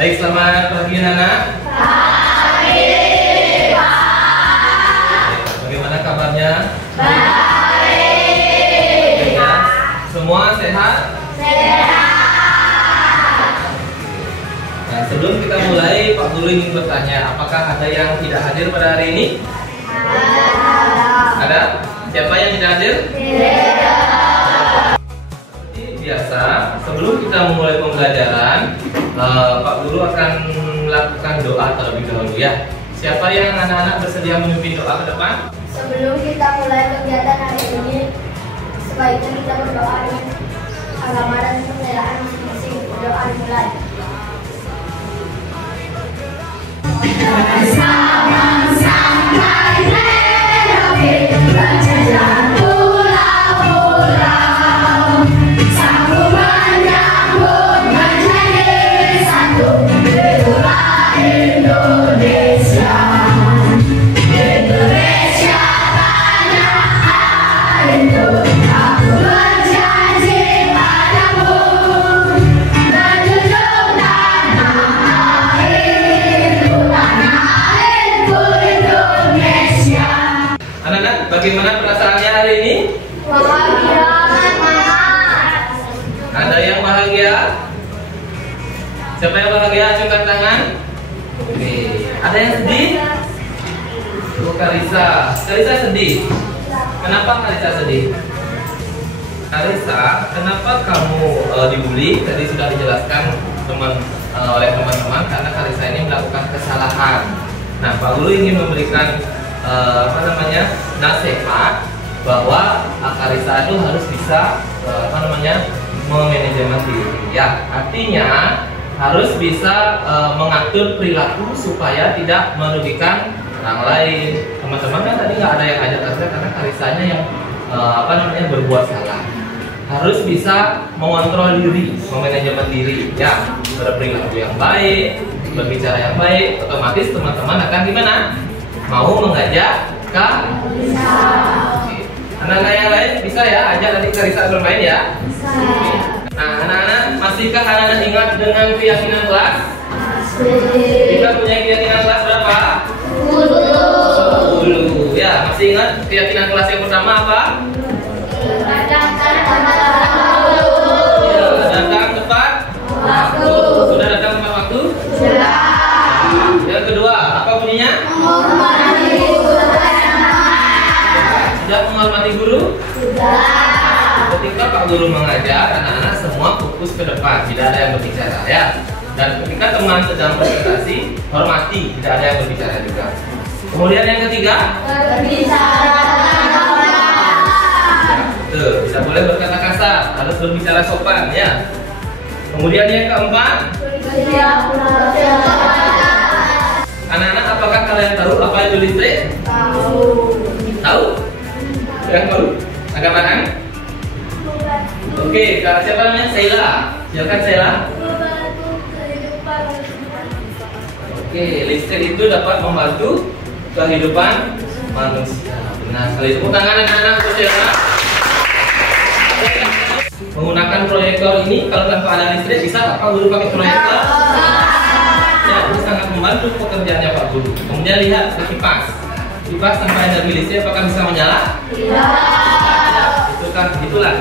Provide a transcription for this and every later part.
Baik, selamat pagi anak-anak. Pagi, Pak. Bagaimana kabarnya? Baik. Ya. Semua sehat? Sehat. Nah, sebelum kita mulai, Pak Guru ingin bertanya, apakah ada yang tidak hadir pada hari ini? Ada? Siapa yang tidak hadir? Seperti biasa, sebelum kita memulai pembelajaran, Pak Guru akan melakukan doa terlebih dahulu ya. Siapa yang anak-anak bersedia memimpin doa ke depan? Sebelum kita mulai kegiatan hari ini, sebaiknya kita berdoa dengan agama dan kepercayaan masing-masing. Doa dimulai. Bagaimana perasaannya hari ini? Bahagia. Ada yang bahagia? Siapa yang bahagia? Acungkan tangan. Oke. Ada yang sedih? Oh, Karisa. Karisa sedih. Kenapa Karisa sedih? Karisa, kenapa kamu dibully? Tadi sudah dijelaskan oleh teman-teman karena Karisa ini melakukan kesalahan. Nah, Pak Guru ingin memberikan nasihat bahwa Karisa itu harus bisa memanajemen diri ya, artinya harus bisa mengatur perilaku supaya tidak merugikan orang lain. Teman-teman kan tadi nggak ada yang ajak Karisa karena Karisanya yang berbuat salah. Harus bisa mengontrol diri, memanajemen diri ya, berperilaku yang baik, berbicara yang baik, otomatis teman-teman akan gimana? Mau mengajak Karisa. Anak-anak yang lain bisa ya ajak nanti Karisa bermain ya. Bisa. Nah, anak-anak, masihkah anak-anak ingat dengan keyakinan kelas? Masih. Kita punya keyakinan kelas berapa? 10. Ya, masih ingat keyakinan kelas yang pertama apa? Datang tepat waktu. Sudah datang tepat waktu? Sudah. Yang kedua, apa bunyinya? Sudah menghormati guru? Sudah. Ketika Pak Guru mengajar, anak-anak semua fokus ke depan, tidak ada yang berbicara ya. Dan ketika teman sedang presentasi, hormati, tidak ada yang berbicara juga. Kemudian yang ketiga, Berbicara. tuh, tidak boleh berkata kasar, harus berbicara sopan ya. Kemudian yang keempat, anak-anak, apakah kalian tahu apa itu listrik? Tahu. Tahu? Yang baru? Agak mana? Oke, Kak, siapa namanya? Sheila. Silakan Sheila. Oke, listrik itu dapat membantu kehidupan manusia. Benar sekali. Tepuk tangan anak-anak untuk Sheila. Menggunakan proyektor ini, kalau tanpa ada listrik bisa Pak Guru pakai proyektor? Ya, itu sangat membantu pekerjaannya Pak Guru. Kemudian lihat ke kipas. Kipas tanpa energi listrik apakah bisa menyala? Tidak. Itulah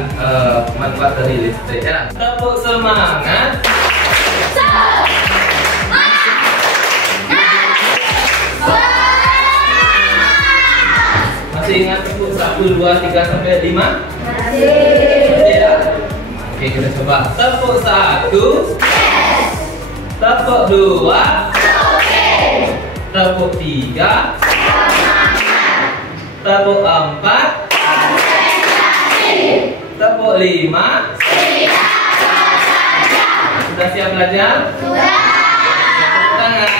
manfaat dari listrik ya. Tepuk semangat. Masih ingat tepuk 1, 2, 3 sampai 5? Masih. Ya. Oke, kita coba. Tepuk 1. Tepuk 2. Tepuk 3. Tepuk 4. Tepuk 5. Sudah siap belajar? Sudah. Tepuk tangan.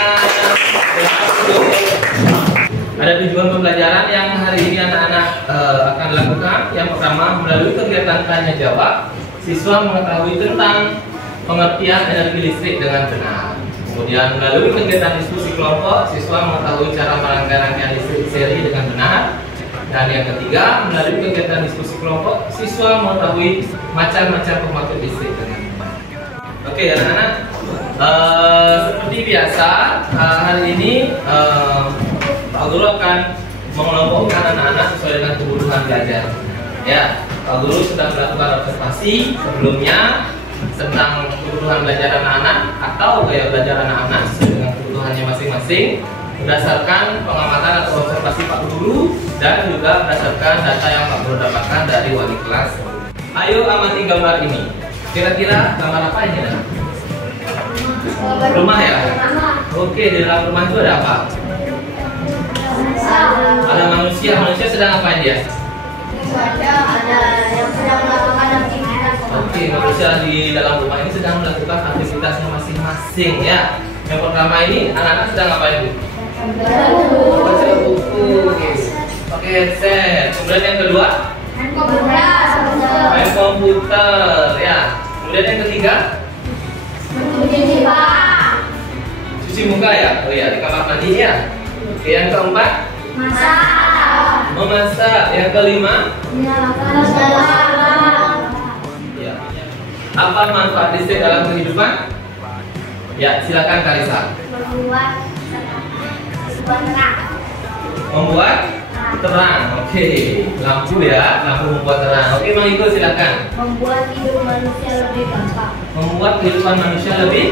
Ada tujuan pembelajaran yang hari ini anak-anak akan lakukan. Yang pertama, melalui kegiatan tanya jawab, siswa mengetahui tentang pengertian energi listrik dengan benar. Kemudian melalui kegiatan diskusi kelompok, siswa mengetahui cara merangkai-rangkaian listrik seri dengan benar. Dan yang ketiga, melalui kegiatan diskusi kelompok, siswa mengetahui macam-macam pembangkit listrik dengan benar. Oke, anak-anak, Seperti biasa, hari ini Pak Guru akan mengelompokkan anak-anak sesuai dengan kebutuhan belajar. Ya, Pak Guru sudah melakukan observasi sebelumnya tentang kebutuhan belajar anak-anak atau gaya belajar anak-anak sesuai dengan kebutuhannya masing-masing berdasarkan pengamatan atau observasi Pak Guru dan juga berdasarkan data yang Pak Guru dapatkan dari wali kelas. Ayo amati gambar ini. Kira-kira gambar apa ini? Rumah ya? Oke, di dalam rumah itu ada apa? Ada manusia. Manusia sedang ngapain dia? Ada yang sedang melakukan aktivitas. Oke, manusia di dalam rumah ini sedang melakukan aktivitasnya masing-masing ya. Yang pertama ini anak-anak sedang ngapain Bu? Baca buku. Oke, headset. Kemudian yang kedua? Main komputer ya. Kemudian yang ketiga? Cuci muka ya? Oh ya, di kamar mandi ya. Oke, yang keempat? Memasak. Yang kelima? Ya. Apa manfaat listrik dalam kehidupan? Ya, silakan Kalisa. Membuat terang. Oke, lampu ya, lampu membuat terang. Oke, Bang Iko silakan. Membuat hidup manusia lebih gampang. Membuat kehidupan manusia lebih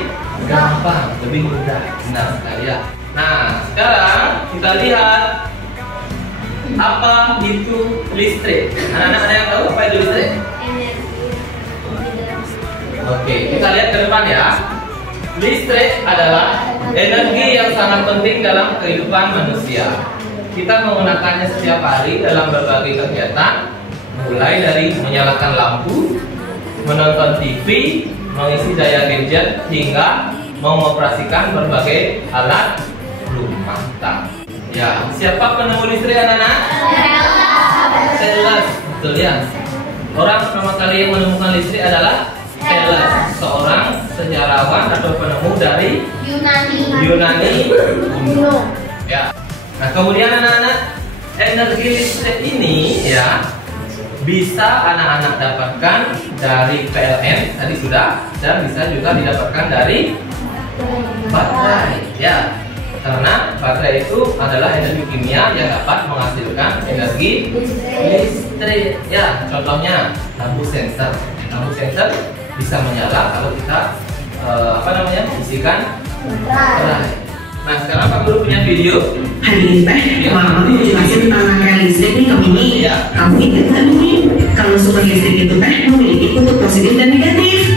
gampang, lebih mudah. Benar sekali ya. Nah, sekarang kita lihat apa itu listrik. Anak-anak ada yang tahu apa itu listrik? Oke, kita lihat ke depan ya. Listrik adalah energi yang sangat penting dalam kehidupan manusia. Kita menggunakannya setiap hari dalam berbagai kegiatan, mulai dari menyalakan lampu, menonton TV, mengisi daya gadget, hingga mengoperasikan berbagai alat rumah tangga. Ya, siapa penemu listrik anak-anak? Thales, betul ya. Orang pertama kali yang menemukan listrik adalah Thales, seorang sejarawan atau penemu dari Yunani kuno. Ya. Nah, kemudian anak-anak, energi listrik ini ya bisa anak-anak dapatkan dari PLN tadi sudah, dan bisa juga didapatkan dari baterai ya. Karena baterai itu adalah energi kimia yang dapat menghasilkan energi listrik ya. Contohnya lampu senter. Lampu senter bisa menyala kalau kita isikan baterai. Nah, sekarang Pak Guru punya video. Hari ini Teh, Mama mau jelasin tentang rangkaian listrik nih ke Mimi. Kamu ingat nggak Mimi? Kalau sumber listrik itu Teh memiliki kutub positif dan negatif.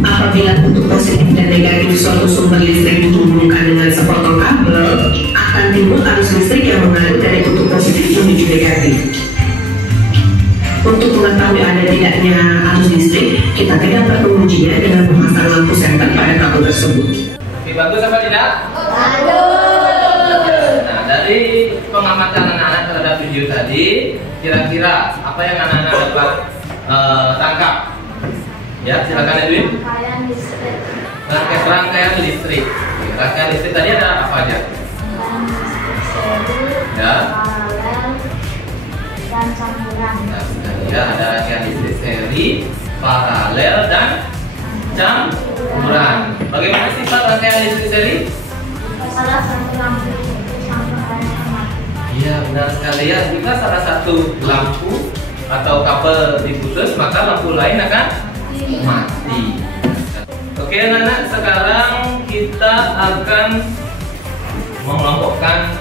Apabila kutub positif dan negatif suatu sumber listrik dihubungkan dengan sepotong kabel, akan timbul arus listrik yang mengalir dari kutub positif menuju negatif. Untuk mengetahui ada tidaknya arus listrik, kita dapat mengujinya dengan memasang lampu senter pada kabel tersebut. Bagus apa tidak? Bagus. Nah, dari pengamatan anak-anak terhadap video tadi, kira-kira apa yang anak-anak dapat tangkap? Ya, silakan Edwin. Rangkaian listrik. Rangkaian listrik tadi ada apa aja? Ya. Dan campuran. Nah, ya, ada rangkaian listrik seri, paralel, dan campuran. Bagaimana sifat rangkaian listrik seri? Salah satu lampu campuran. Iya, benar sekali ya. Jika salah satu lampu atau kabel diputus, maka lampu lain akan mati. Oke anak-anak, sekarang kita akan mengelompokkan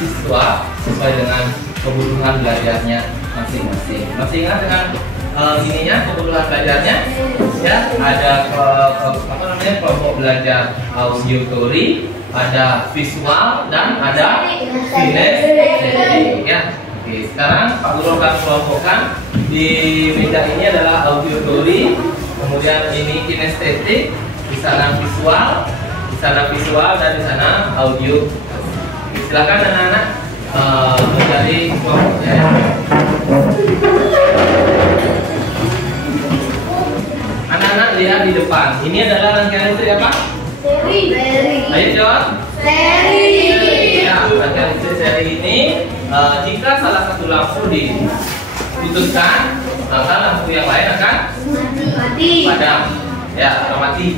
siswa sesuai dengan kebutuhan belajarnya masing-masing. Masih ingat dengan kebutuhan belajarnya? Ya, ada kelompok belajar auditory, ada visual, dan ada kinestetik ya. Oke, sekarang Pak Guru akan kelompokkan. Di meja ini adalah auditory, kemudian ini kinestetik, di sana visual, dan di sana audio. Silakan anak-anak mencari kelompoknya ya. Anak-anak lihat di depan. Ini adalah rangkaian listrik apa? Seri. Ayo jawab. Seri. Ya, rangkaian listrik seri ini jika salah satu lampu diputuskan, maka lampu yang lain akan Mati. padam. Ya, amati.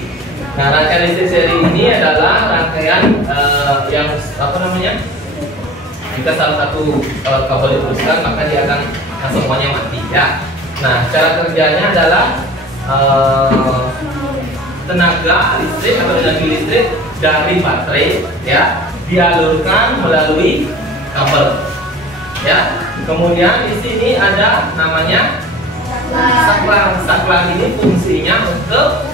Nah, rangkaian listrik seri ini adalah rangkaian yang apa namanya? Jika salah satu kabel diputuskan, maka dia akan semuanya mati. Ya. Nah, cara kerjanya adalah tenaga listrik atau energi listrik dari baterai, ya, dialurkan melalui kabel. Ya. Kemudian di sini ada namanya saklar. Saklar ini fungsinya untuk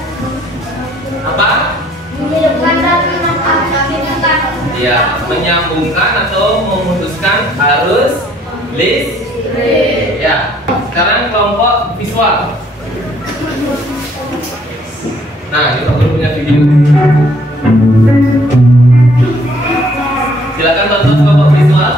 apa? Menghidupkan dan menaktifkan. Ya, menyambungkan atau memutuskan arus listrik. Ya. Sekarang kelompok visual. Nah, ini Pak Guru punya video. Silakan tonton kelompok visual.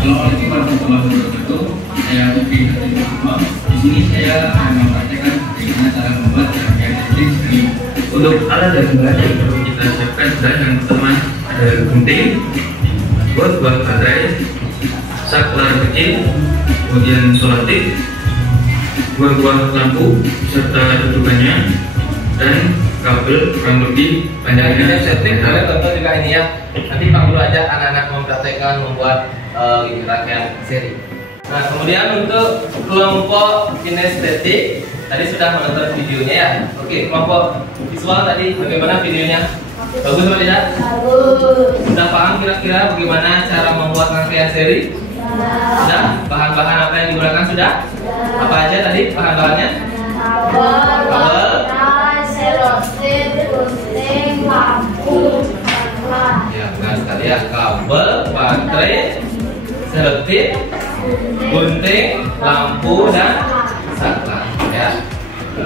Assalamualaikum warahmatullahi wabarakatuh. Saya Upi Hatimah. Di sini saya akan mempraktikkan bagaimana cara membuat rangkaian listrik seri. Untuk alat dan bahan yang perlu kita siapkan adalah yang pertama ada gunting, buat baterai, saklar kecil, kemudian solatif, buah lampu serta dudukannya, dan kabel kurang lebih panjangnya setting. Kalian tonton juga ini ya. Nanti Pak Guru ajak anak-anak mempraktekkan membuat ini rangkaian seri. Nah, kemudian untuk kelompok kinestetik tadi sudah menonton videonya ya. Oke, kelompok visual tadi bagaimana videonya? Bagus atau tidak? Bagus. Sudah paham kira-kira bagaimana cara membuat rangkaian seri? Sudah? Bahan-bahan apa yang digunakan sudah? Apa aja tadi bahan-bahannya? Kabel, selotip, gunting, lampu, saklar. Ya, benar sekali ya. Kabel, baterai, selotip, gunting, lampu, dan saklar. Ya.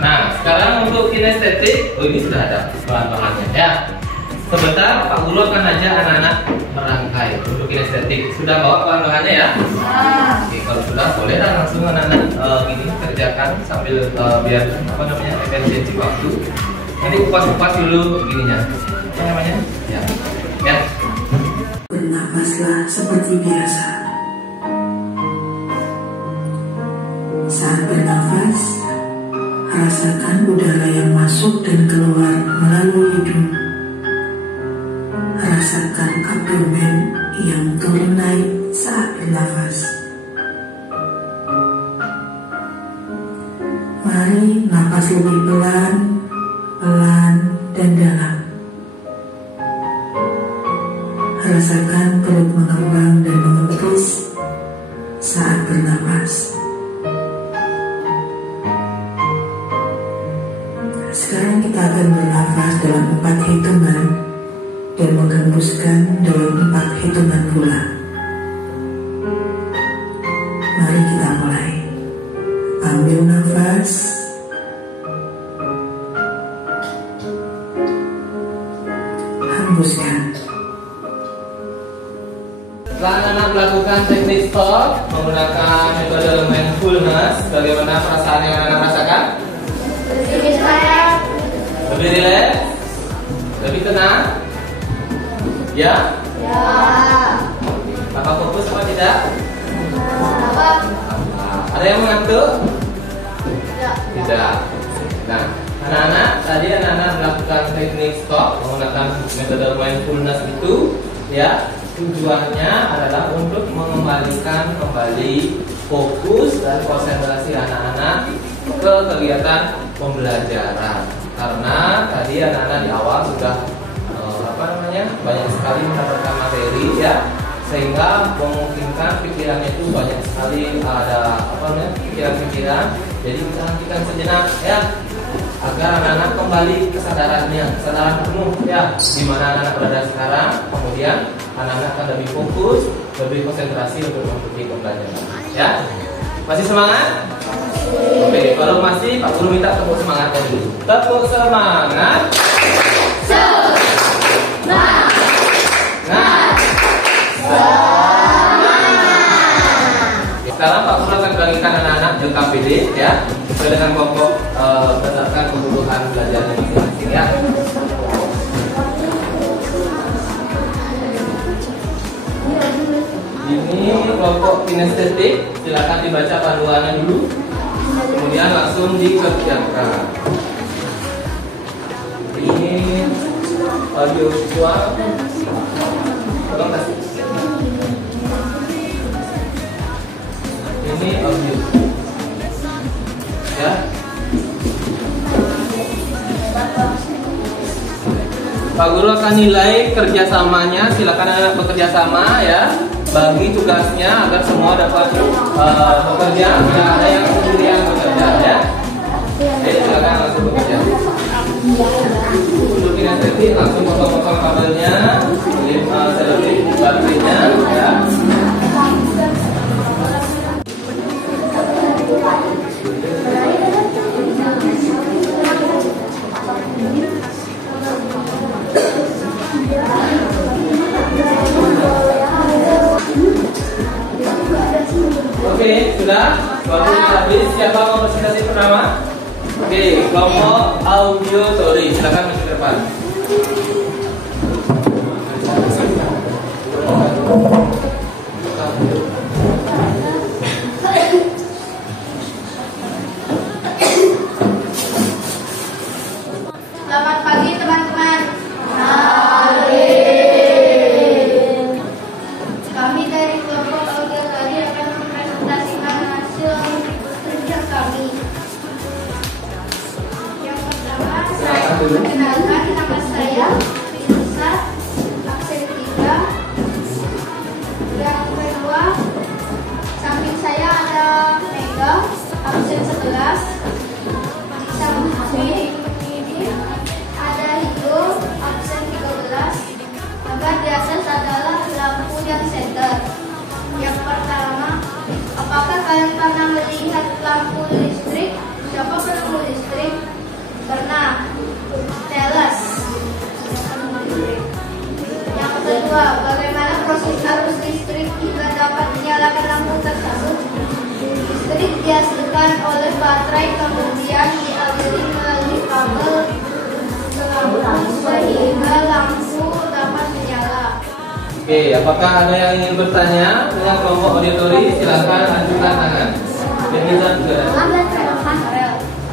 Nah, sekarang untuk kinestetik, ini sudah ada bahan-bahannya ya. Sebentar Pak Guru akan ajak anak-anak merangkai untuk kinestetik. Sudah bawa bahan-bahannya ya? Oke, kalau sudah boleh dan langsung anak-anak ini kerjakan sambil biar apa namanya efisiensi waktu. Nanti kupas-kupas dulu ininya. Apa namanya? Ya. Ya. Bernafaslah seperti biasa. Saat bernafas, rasakan udara yang masuk dan keluar melalui hidung. Rasakan abdomen yang turun naik saat bernafas. Mari napas lebih pelan, pelan, dan dalam. Rasakan perut mengembang dan mengempis saat bernafas. Sekarang kita akan bernafas dalam 4 hitungan dan menghembuskan dalam 4 hitungan pula. Mari kita mulai. Ambil nafas. Hembuskan. Setelah anak melakukan teknik stop menggunakan metode mindfulness, bagaimana perasaan yang anak rasakan? Lebih rileks, lebih tenang, ya? Ya. Apa fokus apa tidak? Apa? Ada yang mengantuk? Ya. Tidak. Nah, anak-anak tadi anak-anak melakukan teknik stop menggunakan metode mindfulness itu, ya. Tujuannya adalah untuk mengembalikan kembali fokus dan konsentrasi anak-anak ke kegiatan pembelajaran. Karena tadi anak-anak di awal sudah banyak sekali mendapatkan materi ya, sehingga memungkinkan pikirannya itu banyak sekali ada pikiran-pikiran. Jadi kita hentikan sejenak ya, agar anak-anak kembali kesadarannya, kesadaran penuh ya, di mana anak-anak berada sekarang. Kemudian anak-anak akan lebih fokus, lebih konsentrasi untuk mengikuti pembelajaran. Ya, masih semangat? Oke, kalau masih, Pak Guru minta tepuk semangatnya dulu. Tepuk semangat. Semangat. Sekarang Pak Guru akan bagikan anak-anak JKPD ya, sesuai dengan kelompok berdasarkan kebutuhan belajarnya masing-masing ya. Ini kelompok kinestetik, silakan dibaca panduannya dulu, kemudian langsung dikerjakan. Ini audio visual, tolong kasih. Ini audio, ya. Pak Guru akan nilai kerjasamanya, silakan anak bekerja sama ya, bagi tugasnya agar semua dapat bekerja, tidak ada yang sendirian bekerja ya. Oke, silakan langsung bekerja. Untuk kinestetik langsung potong-potong kabelnya, selipin baterainya ya. Oke, sudah? Waktu habis, siapa mau presentasi pertama? Oke, kelompok auditory, silakan maju ke depan. Selamat pagi teman-teman. Kami dari kelompok auditory akan mempresentasikan hasil kerja kami. Yang pertama, saya perkenalkan nama saya Finsa absen 3. Yang kedua, samping saya ada Mega absen 11. Samping ini ada Higo absen 13. Maka di atas adalah lampu yang center. Yang pertama, apakah kalian pernah melihat lampu listrik? Siapa penemu listrik? Pernah. Tell us. Yang kedua, bagaimana proses arus listrik hingga dapat menyalakan lampu tersebut? Listrik dihasilkan oleh baterai kemudian dialiri melalui kabel ke lampu sehingga lampu dapat menyala. Oke, apakah ada yang ingin bertanya dengan kelompok auditori? Silakan ajukan tangan. Denizan juga ada.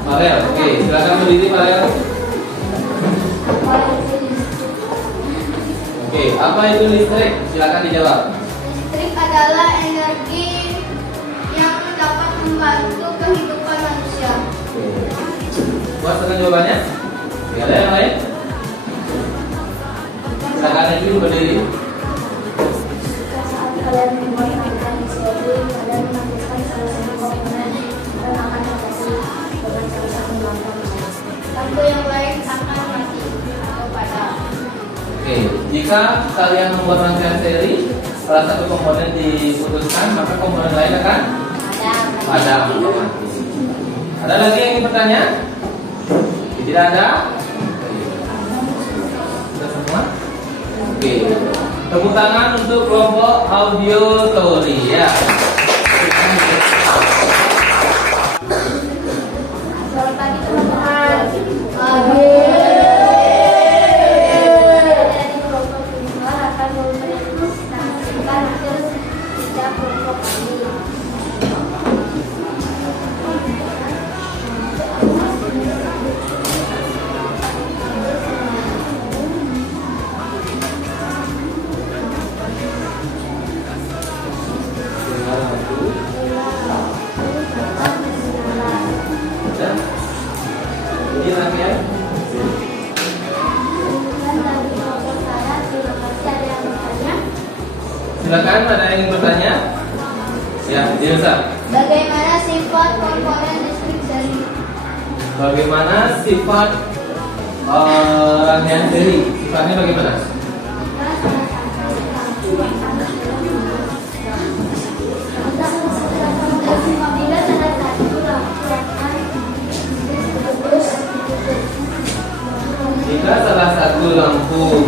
Farel, oke, silakan berdiri Farel. Oke, apa itu listrik? Silakan dijawab. Listrik adalah energi yang dapat membantu kehidupan manusia. Puas dengan jawabannya? Tidak ada yang lain? Silakan lagi berdiri. Saat kalian menggunakan sesuatu, kalian menakutkan salah satu komponen dan akan terkasih dengan salah satu lampu yang lain akan mati atau padam. Oke, jika kalian membuat rangkaian seri, salah satu komponen diputuskan, maka komponen lain akan padam atau mati. Ada lagi yang ingin bertanya? Tidak ada? Sudah semua? Oke. Tepuk tangan untuk kelompok auditory ya. Selamat pagi teman-teman. Pagi. Dari kelompok kedua akan mempresentasikan hasil kerja kelompok kami. Ini rangkaian. Silakan, ada yang ingin bertanya? Ya, Dirsa. Bagaimana sifat komponen listrik seri? Bagaimana sifat rangkaian seri? Sifatnya bagaimana? Apabila salah satu lampu akan Jika salah satu lampu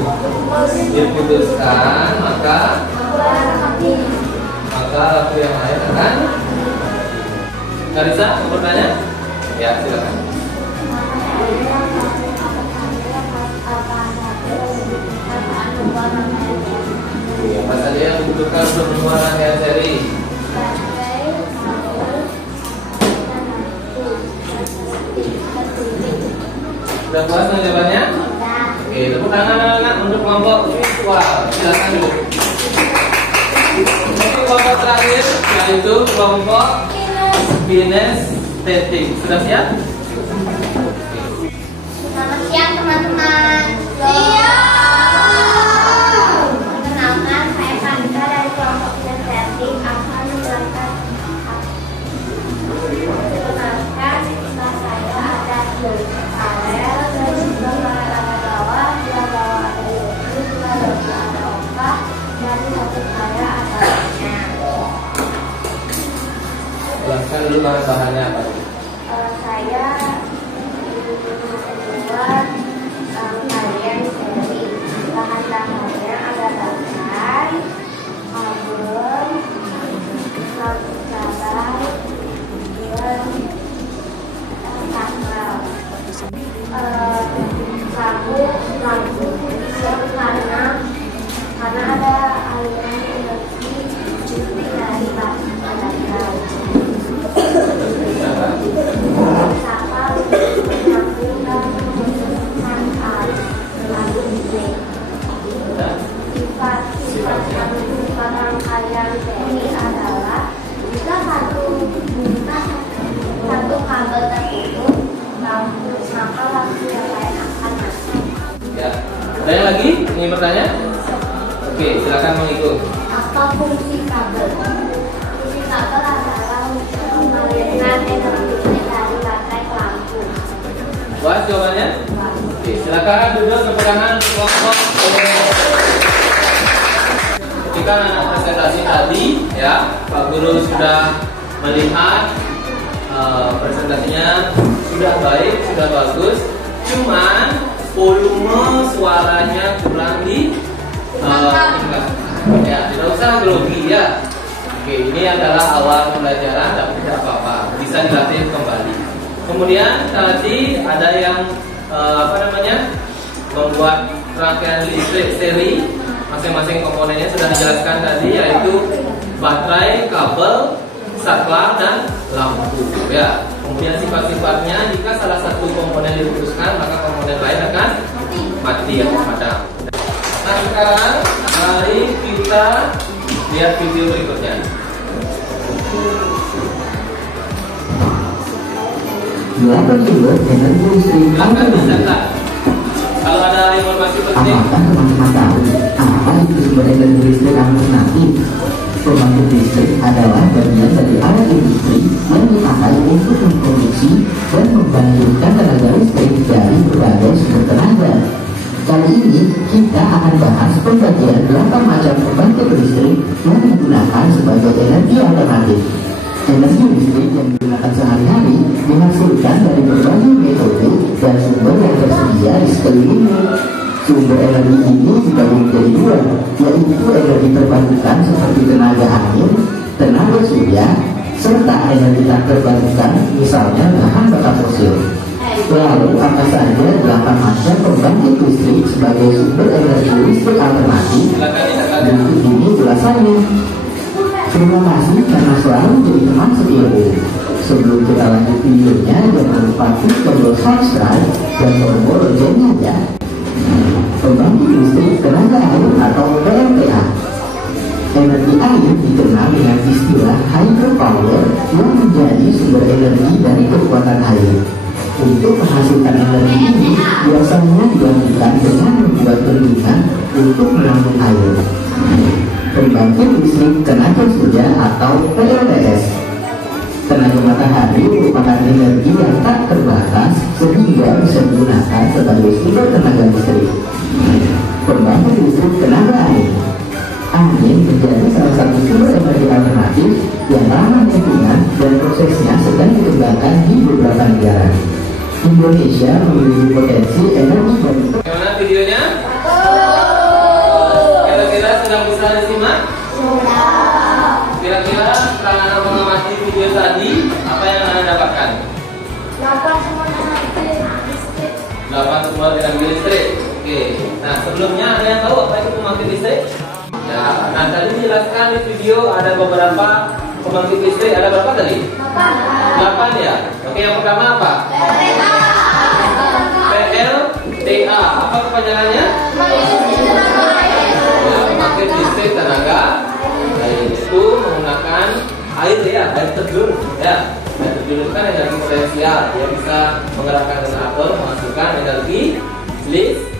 diputuskan, maka lampu yang lain akan. Karisa, mau bertanya? Ya, silakan. Apa saja yang dibutuhkan untuk membuat rangkaian seri? Sudah puas dengan jawabannya? Oke, tepuk tangan anak-anak untuk kelompok visual. Silakan dulu. Untuk kelompok terakhir yaitu kelompok kinestetik. Sudah siap? Selamat siang teman-teman. Iya. Perkenalkan, saya Sandra dari kelompok kinestetik akan menjelaskan. Perkenalkan, sebelah saya ada Karel, dan sebelah ada bawah, sebelah bawah ada Yogi, sebelah Yogi ada Oka, dan di samping saya ada Anya. Jelaskan dulu bahan-bahannya apa? Saya membuat kalian sendiri. Bahan-bahannya ada baterai, album, lampu cabai, dan tanggal. Lampu karena ada aliran energi dari baterai. Sifat rangkaian seri adalah jika satu kabel terputus, maka lampu yang lain akan masuk. Ya. Ada yang lagi ingin bertanya? Oke, silakan mengikut. Apa fungsi kabel? Fungsi kabel adalah untuk mengalirkan energi dari baterai ke lampu. Puas jawabannya? Oke, silakan duduk tepuk tangan kelompok. Ketika anak presentasi tadi, ya, Pak Guru sudah melihat presentasinya sudah baik, sudah bagus. Cuman volume suaranya kurang tingkat. Ya, tidak usah grogi ya. Oke, ini adalah awal pembelajaran, tapi tidak apa-apa, bisa dilatih kembali. Kemudian tadi ada yang membuat rangkaian listrik seri. Masing-masing komponennya sudah dijelaskan tadi, yaitu baterai, kabel, saklar, dan lampu. Ya. Kemudian sifat-sifatnya, jika salah satu komponen diputuskan, maka komponen lain akan mati atau padam. Nah, sekarang mari kita lihat video berikutnya. Silakan juga dengan listrik alternatif. Kalau ada informasi penting, Apakah teman-teman tahu apa itu sumber energi listrik alternatif? Pembangkit listrik adalah bagian dari alat industri yang dipakai untuk memproduksi dan membangkitkan tenaga listrik dari berbagai sumber tenaga. Kali ini kita akan bahas pembagian 8 macam pembangkit listrik yang digunakan sebagai energi alternatif. Energi listrik yang digunakan sehari-hari dihasilkan dari berbagai metode dan sumber yang tersedia di sekelilingnya. Sumber energi ini dibagi menjadi dua, yaitu energi terbarukan seperti tenaga angin, tenaga surya, serta energi tak terbarukan, misalnya bahan bakar fosil. Lalu apa saja 8 macam pembangkit listrik sebagai sumber energi listrik alternatif? Berikut ini ulasannya. Terima kasih karena selalu jadi teman setiaku. Sebelum kita lanjut videonya, jangan lupa klik tombol subscribe dan tombol loncengnya ya. Pembangkit listrik tenaga air atau PLTA. Energi air dikenal dengan istilah hydropower yang menjadi sumber energi dari kekuatan air. Untuk menghasilkan energi ini biasanya dilakukan dengan membuat bendungan untuk menampung air. Pembangkit listrik tenaga surya atau PLTS. Tenaga matahari merupakan energi yang tak terbatas sehingga bisa digunakan sebagai sumber tenaga listrik. Pembangkit listrik tenaga air. Angin menjadi salah satu sumber energi alternatif yang ramah lingkungan dan prosesnya sedang dikembangkan di beberapa negara. Indonesia memiliki potensi energi baru. Bagaimana videonya? Kira-kira sudah bisa disimak? Kira-kira setelah Anda mengamati video tadi, apa yang Anda dapatkan? 8 semua energi listrik. 8 sumber energi listrik. Oke. Nah, sebelumnya ada yang tahu apa itu pembangkit listrik? Ya, nah tadi dijelaskan di video ada beberapa pembangkit listrik. Ada berapa tadi? 8 ya. Oke, yang pertama apa? PL apa jalannya? Pembangkit listrik tenaga air itu menggunakan air ya, air terjun ya. Air terjun itu kan energi potensial, dia bisa menggerakkan generator menghasilkan energi listrik.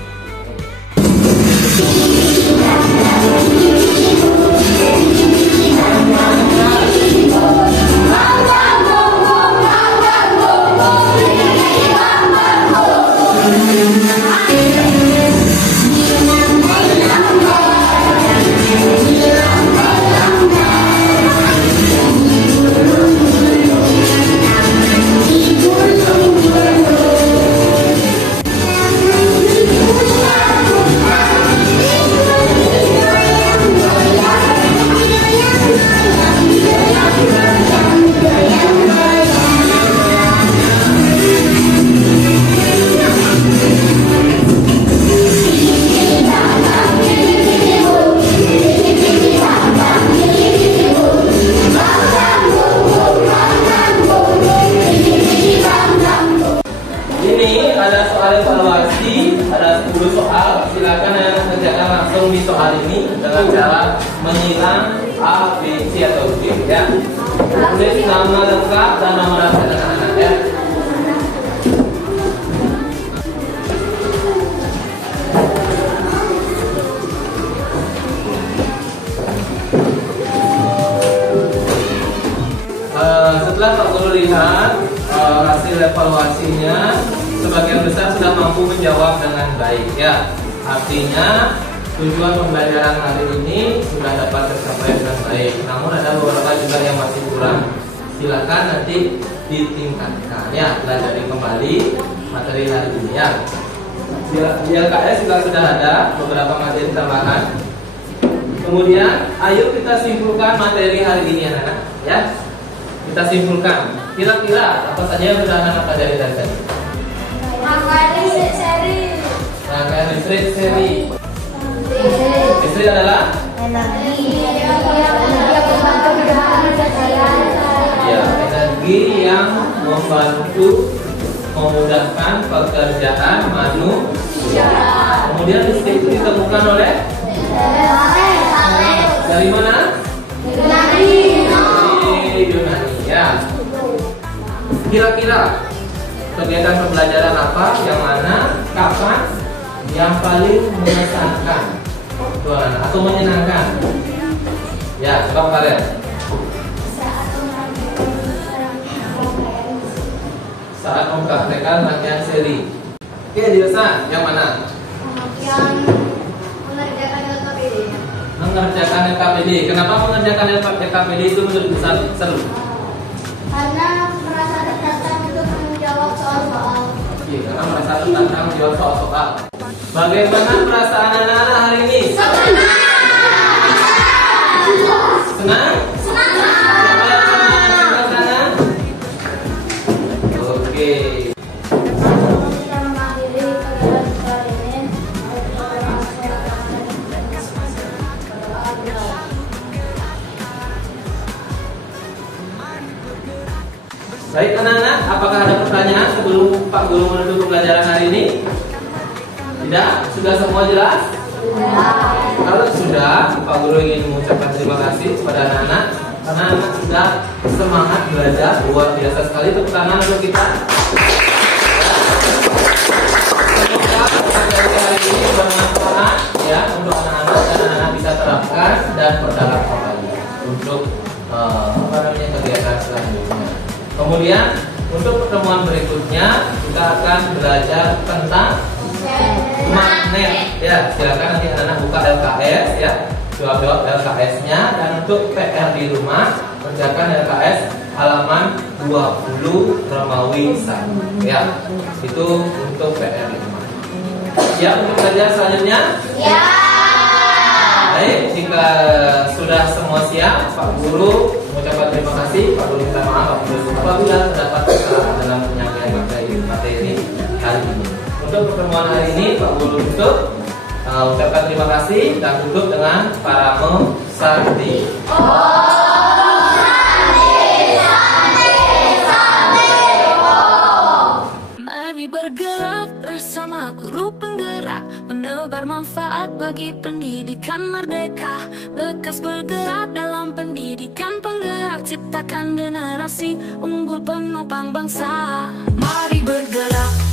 Di soal ini dengan cara menyilang A, B, C atau D ya. Tulis nama lengkap dan nomor absen anak-anak ya. Setelah Pak Guru lihat hasil evaluasinya, sebagian besar sudah mampu menjawab dengan baik ya. Artinya tujuan pembelajaran hari ini sudah dapat tercapai dengan baik. Namun ada beberapa juga yang masih kurang. Silakan nanti ditingkatkan ya, pelajari kembali materi hari ini ya. Di LKS juga sudah ada beberapa materi tambahan. Kemudian ayo kita simpulkan materi hari ini anak-anak ya. Kita simpulkan. Kira-kira apa saja yang sudah anak pelajari dari tadi? Rangkaian listrik seri. Rangkaian listrik seri. Listrik adalah Energi yang membantu memudahkan pekerjaan manusia. Kemudian listrik itu ditemukan oleh dari mana? Dari Yunani ya. Kira-kira kegiatan pembelajaran apa yang mana, kapan yang paling mengesankan atau menyenangkan? Ya, coba kalian. Saat mempraktekkan rangkaian seri. Oke, Diosa, yang mana? yang mengerjakan LKPD. Mengerjakan LKPD. Kenapa mengerjakan LKPD itu menurut besar seru? Karena merasa tertantang untuk menjawab soal-soal. Oke, karena merasa tertantang menjawab soal-soal. Bagaimana perasaan anak-anak hari ini? Senang. Senang? Siapa yang senang? Senang? Oke. Kita mengakhiri kegiatan sekolah ini. Baik anak-anak, apakah ada pertanyaan sebelum Pak Guru menutup pembelajaran hari ini? Tidak? Sudah semua jelas? Kalau sudah, Pak Guru ingin mengucapkan terima kasih kepada anak-anak karena anak sudah semangat belajar, luar biasa sekali. Tepuk tangan untuk kita. Semoga pembelajaran hari ini bermanfaat ya untuk anak-anak dan anak-anak bisa terapkan dan perdalam kembali untuk kegiatan selanjutnya. Kemudian untuk pertemuan berikutnya kita akan belajar tentang magnet ya. Silakan nanti anak-anak buka LKS ya, jawab LKS-nya, dan untuk PR di rumah kerjakan LKS halaman 20 Romawi 1 ya. Itu untuk PR di rumah. Siap untuk belajar selanjutnya? Ya. Baik, jika sudah semua siap, Pak Guru mengucapkan terima kasih. Pak Guru minta maaf apabila terdapat kesalahan dalam penyampaian materi hari ini. Untuk pertemuan hari ini, Pak Guru tutup ucapkan terima kasih dan tutup dengan Paramo Sakti. Mari bergerak bersama guru penggerak. cita, menebar manfaat bagi pendidikan merdeka. Lekas bergerak dalam pendidikan, penggerak ciptakan generasi unggul penopang bangsa. Mari bergerak